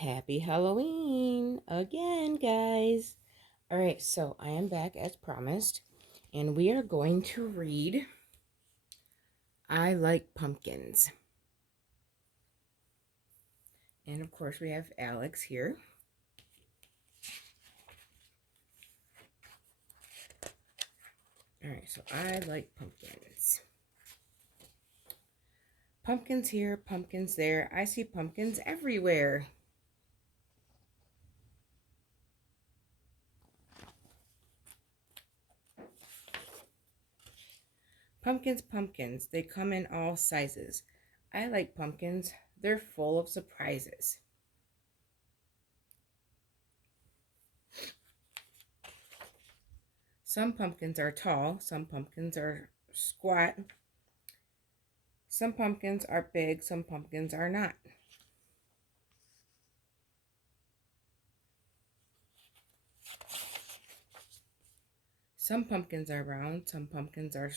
Happy Halloween again, guys. All right, so I am back as promised, and we are going to read I Like Pumpkins. And of course, we have Alex here. All right, so I like pumpkins. Pumpkins here, pumpkins there. I see pumpkins everywhere. Pumpkins, pumpkins, they come in all sizes. I like pumpkins, they're full of surprises. Some pumpkins are tall, some pumpkins are squat, some pumpkins are big, some pumpkins are not. Some pumpkins are round, some pumpkins are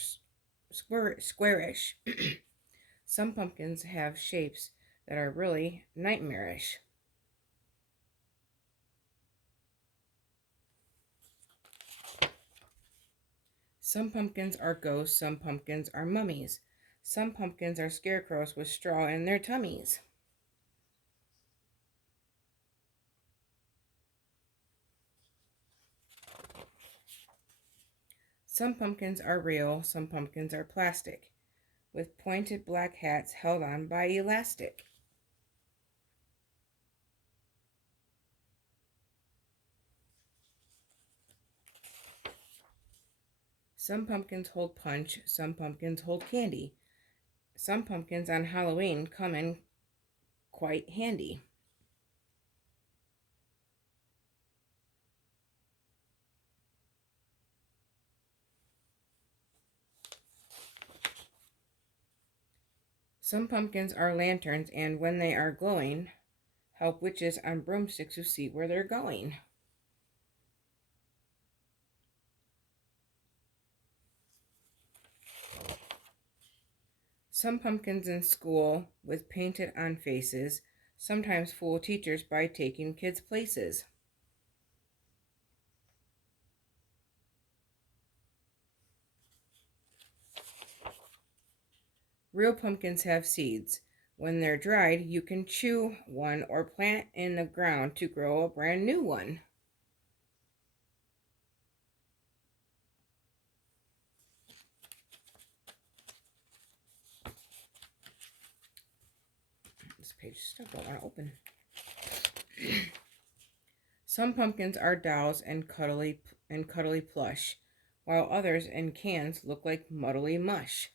squarish. Some pumpkins have shapes that are really nightmarish. Some pumpkins are ghosts, some pumpkins are mummies. Some pumpkins are scarecrows with straw in their tummies. Some pumpkins are real, some pumpkins are plastic, with pointed black hats held on by elastic. Some pumpkins hold punch, some pumpkins hold candy. Some pumpkins on Halloween come in quite handy. Some pumpkins are lanterns, and when they are glowing, help witches on broomsticks who see where they're going. Some pumpkins in school with painted on faces sometimes fool teachers by taking kids' places. Real pumpkins have seeds. When they're dried, you can chew one or plant in the ground to grow a brand new one. This page still don't want to open. Some pumpkins are dolls and cuddly plush, while others in cans look like muddly mush.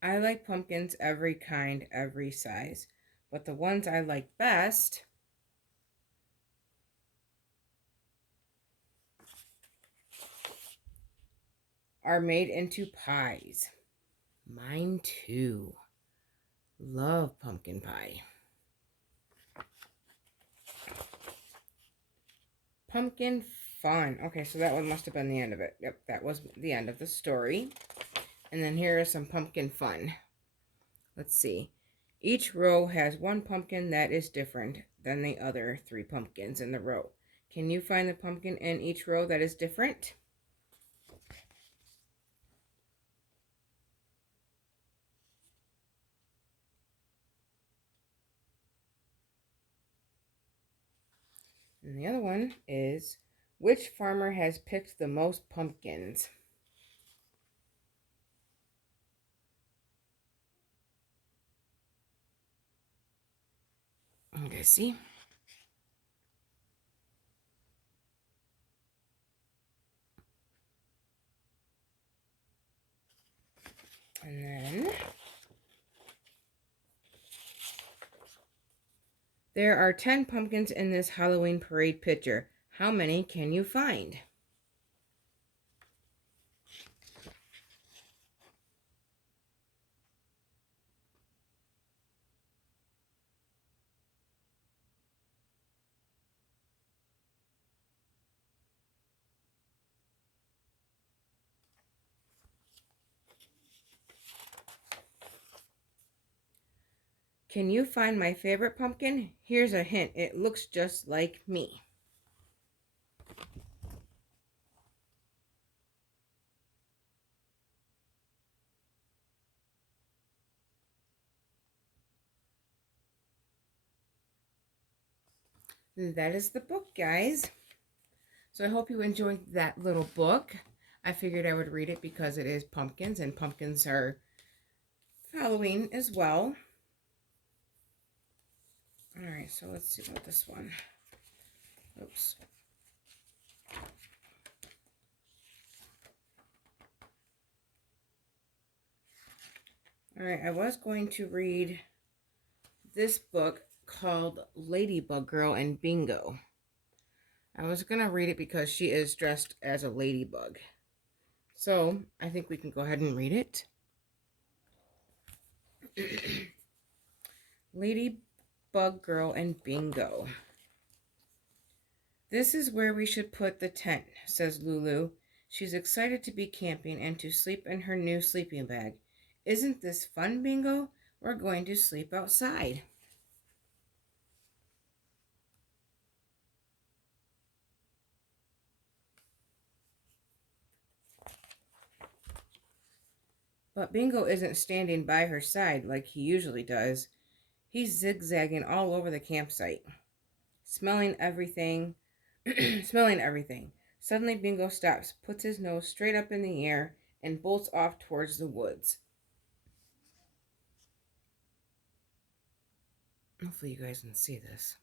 I like pumpkins every kind, every size, but the ones I like best are made into pies. Mine too. Love pumpkin pie. Pumpkin fun. Okay, so that one must have been the end of it. Yep, that was the end of the story. And then here is some pumpkin fun. Let's see. Each row has one pumpkin that is different than the other three pumpkins in the row. Can you find the pumpkin in each row that is different? And the other one is, which farmer has picked the most pumpkins? Okay, see? And then there are 10 pumpkins in this Halloween parade picture. How many can you find? Can you find my favorite pumpkin? Here's a hint. It looks just like me. And that is the book, guys. So I hope you enjoyed that little book. I figured I would read it because it is pumpkins, and pumpkins are Halloween as well. All right, so let's see about this one. Oops. All right, I was going to read this book called Ladybug Girl and Bingo. I was going to read it because she is dressed as a ladybug. So I think we can go ahead and read it. Ladybug Girl and Bingo. This is where we should put the tent, says Lulu. She's excited to be camping and to sleep in her new sleeping bag. Isn't this fun, Bingo? We're going to sleep outside. But Bingo isn't standing by her side like he usually does. He's zigzagging all over the campsite, smelling everything, smelling everything. Suddenly, Bingo stops, puts his nose straight up in the air, and bolts off towards the woods. Hopefully, you guys can see this.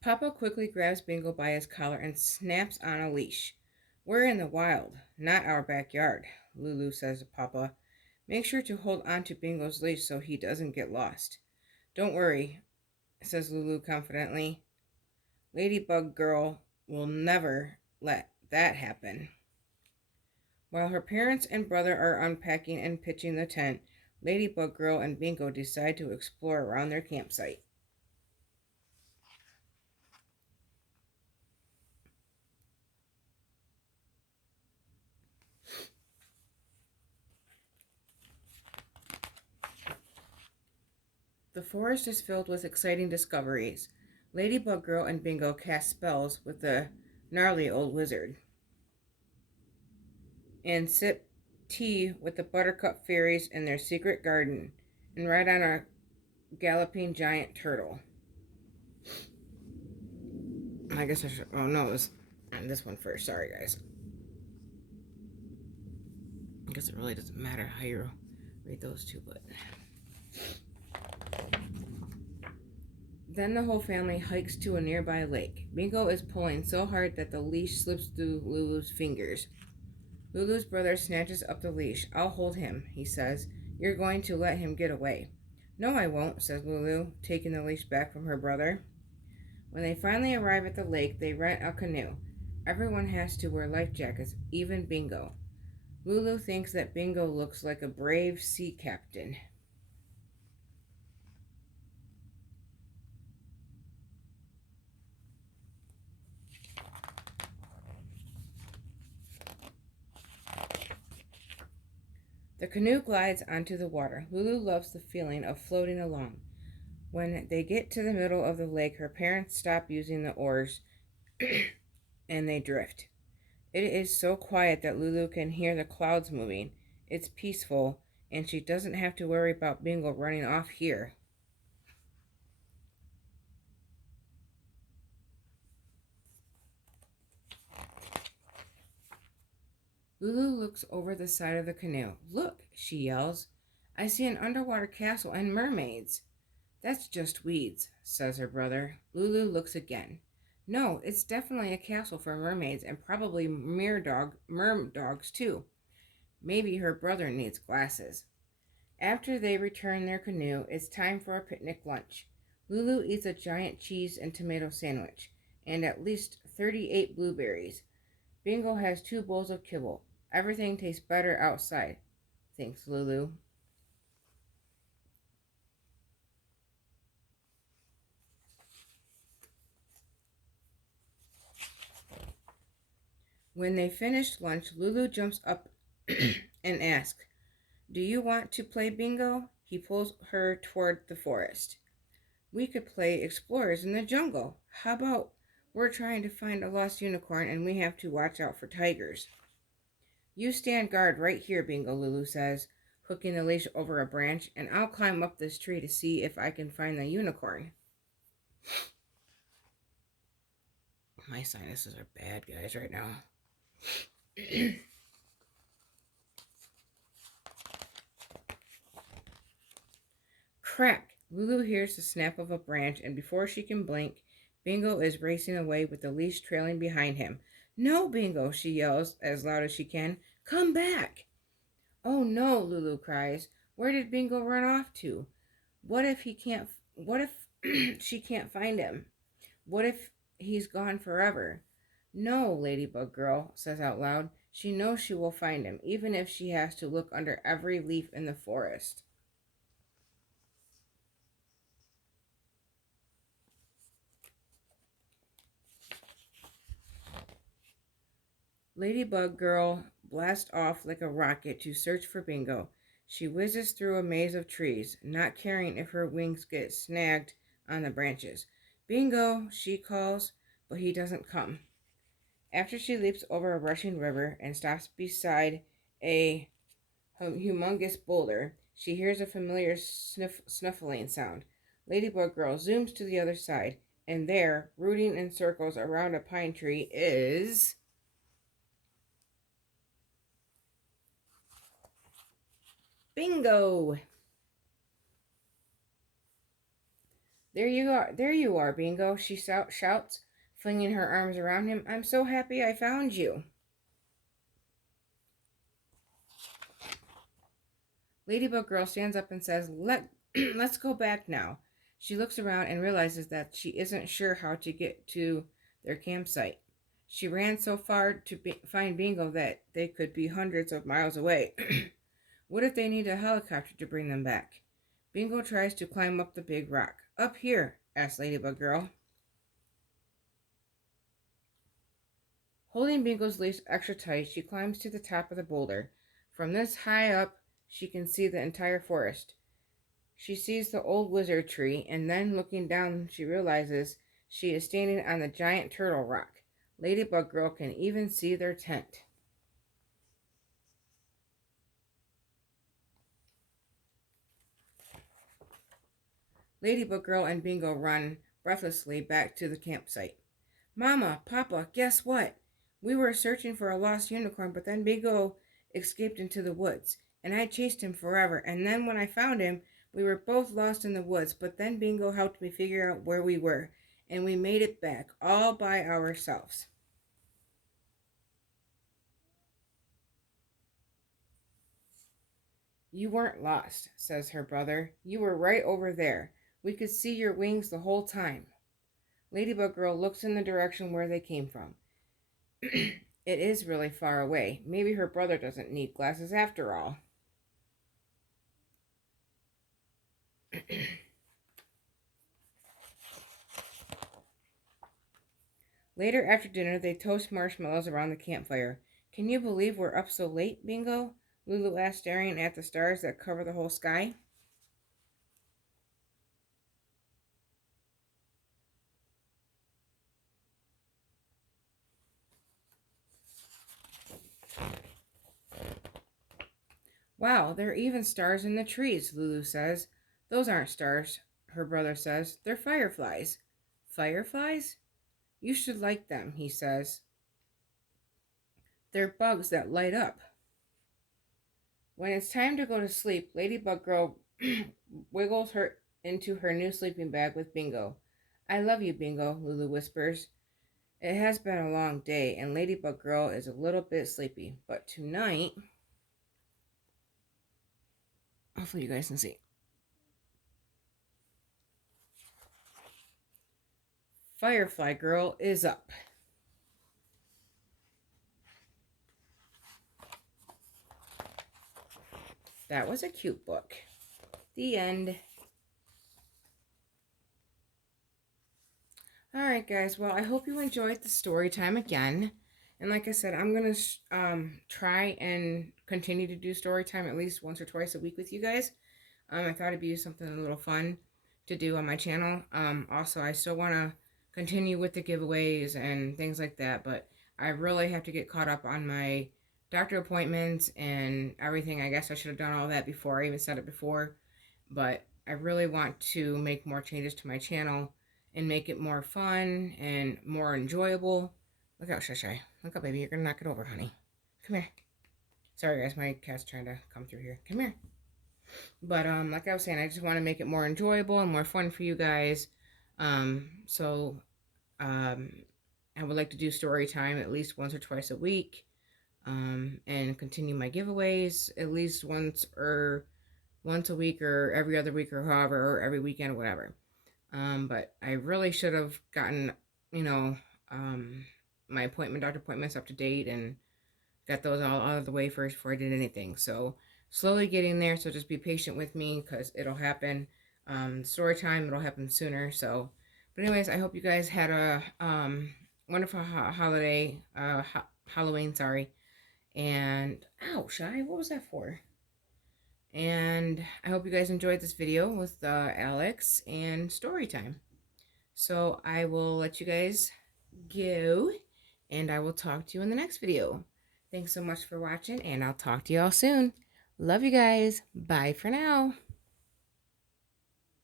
Papa quickly grabs Bingo by his collar and snaps on a leash. We're in the wild, not our backyard, Lulu says to Papa. Make sure to hold on to Bingo's leash so he doesn't get lost. Don't worry, says Lulu confidently. Ladybug Girl will never let that happen. While her parents and brother are unpacking and pitching the tent, Ladybug Girl and Bingo decide to explore around their campsite. The forest is filled with exciting discoveries. Ladybug Girl and Bingo cast spells with the gnarly old wizard and sip tea with the buttercup fairies in their secret garden and ride on a galloping giant turtle. I guess I should. Oh no, it was on this one first. Sorry, guys. I guess it really doesn't matter how you read those two, but. Then the whole family hikes to a nearby lake. Bingo is pulling so hard that the leash slips through Lulu's fingers. Lulu's brother snatches up the leash. I'll hold him, he says. You're going to let him get away. No, I won't, says Lulu, taking the leash back from her brother. When they finally arrive at the lake, they rent a canoe. Everyone has to wear life jackets, even Bingo. Lulu thinks that Bingo looks like a brave sea captain. The canoe glides onto the water. Lulu loves the feeling of floating along. When they get to the middle of the lake, her parents stop using the oars and they drift. It is so quiet that Lulu can hear the clouds moving. It's peaceful, and she doesn't have to worry about Bingo running off here. Lulu looks over the side of the canoe. Look, she yells. I see an underwater castle and mermaids. That's just weeds, says her brother. Lulu looks again. No, it's definitely a castle for mermaids and probably merm dogs too. Maybe her brother needs glasses. After they return their canoe, it's time for a picnic lunch. Lulu eats a giant cheese and tomato sandwich and at least 38 blueberries. Bingo has 2 bowls of kibble. Everything tastes better outside, thinks Lulu. When they finish lunch, Lulu jumps up and asks, Do you want to play bingo? He pulls her toward the forest. We could play explorers in the jungle. How about we're trying to find a lost unicorn and we have to watch out for tigers? You stand guard right here, Bingo, Lulu says, hooking the leash over a branch, and I'll climb up this tree to see if I can find the unicorn. My sinuses are bad, guys, right now. Crack! Lulu hears the snap of a branch, and before she can blink, Bingo is racing away with the leash trailing behind him. No, Bingo, she yells as loud as she can. Come back! Oh no, Lulu cries. Where did Bingo run off to? What if she can't find him? What if he's gone forever? No, Ladybug Girl says out loud. She knows she will find him, even if she has to look under every leaf in the forest. Ladybug Girl blasts off like a rocket to search for Bingo. She whizzes through a maze of trees, not caring if her wings get snagged on the branches. Bingo, she calls, but he doesn't come. After she leaps over a rushing river and stops beside a humongous boulder, she hears a familiar snuffling sound. Ladybug Girl zooms to the other side, and there, rooting in circles around a pine tree, is Bingo! There you are, Bingo, she shouts, flinging her arms around him. I'm so happy I found you. Ladybug Girl stands up and says, Let's go back now. She looks around and realizes that she isn't sure how to get to their campsite. She ran so far to find Bingo that they could be hundreds of miles away. What if they need a helicopter to bring them back? Bingo tries to climb up the big rock. Up here, asks Ladybug Girl. Holding Bingo's leash extra tight, she climbs to the top of the boulder. From this high up, she can see the entire forest. She sees the old wizard tree, and then looking down, she realizes she is standing on the giant turtle rock. Ladybug Girl can even see their tent. Ladybug Girl and Bingo run breathlessly back to the campsite. Mama, Papa, guess what? We were searching for a lost unicorn, but then Bingo escaped into the woods, and I chased him forever, and then when I found him, we were both lost in the woods, but then Bingo helped me figure out where we were, and we made it back, all by ourselves. You weren't lost, says her brother. You were right over there. We could see your wings the whole time. Ladybug Girl looks in the direction where they came from. It is really far away. Maybe her brother doesn't need glasses after all. Later after dinner, they toast marshmallows around the campfire. Can you believe we're up so late, Bingo? Lulu asked, staring at the stars that cover the whole sky. Wow, there are even stars in the trees, Lulu says. Those aren't stars, her brother says. They're fireflies. Fireflies? You should like them, he says. They're bugs that light up. When it's time to go to sleep, Ladybug Girl wiggles her into her new sleeping bag with Bingo. I love you, Bingo, Lulu whispers. It has been a long day, and Ladybug Girl is a little bit sleepy, but tonight, hopefully you guys can see, Firefly Girl is up. That was a cute book. The end. Alright guys, well I hope you enjoyed the story time again. And like I said, I'm gonna try and continue to do story time at least once or twice a week with you guys. I thought it'd be something a little fun to do on my channel. Also, I still want to continue with the giveaways and things like that, but I really have to get caught up on my doctor appointments and everything. I guess I should have done all that before. I even said it before, but I really want to make more changes to my channel and make it more fun and more enjoyable. Look out, Shy. Look up, baby. You're going to knock it over, honey. Come here. Sorry, guys. My cat's trying to come through here. Come here. But like I was saying, I just want to make it more enjoyable and more fun for you guys. So I would like to do story time at least once or twice a week. And continue my giveaways at least once a week or every other week or however, or every weekend or whatever. But I really should have gotten, you know, my doctor appointments up to date and got those all out of the way first before I did anything. So slowly getting there. So just be patient with me because it'll happen. Story time, it'll happen sooner. So, but anyways, I hope you guys had a wonderful holiday, Halloween, sorry. And ow, Shy, what was that for? And I hope you guys enjoyed this video with Alex and story time. So I will let you guys go, and I will talk to you in the next video. Thanks so much for watching, and I'll talk to you all soon. Love you guys. Bye for now.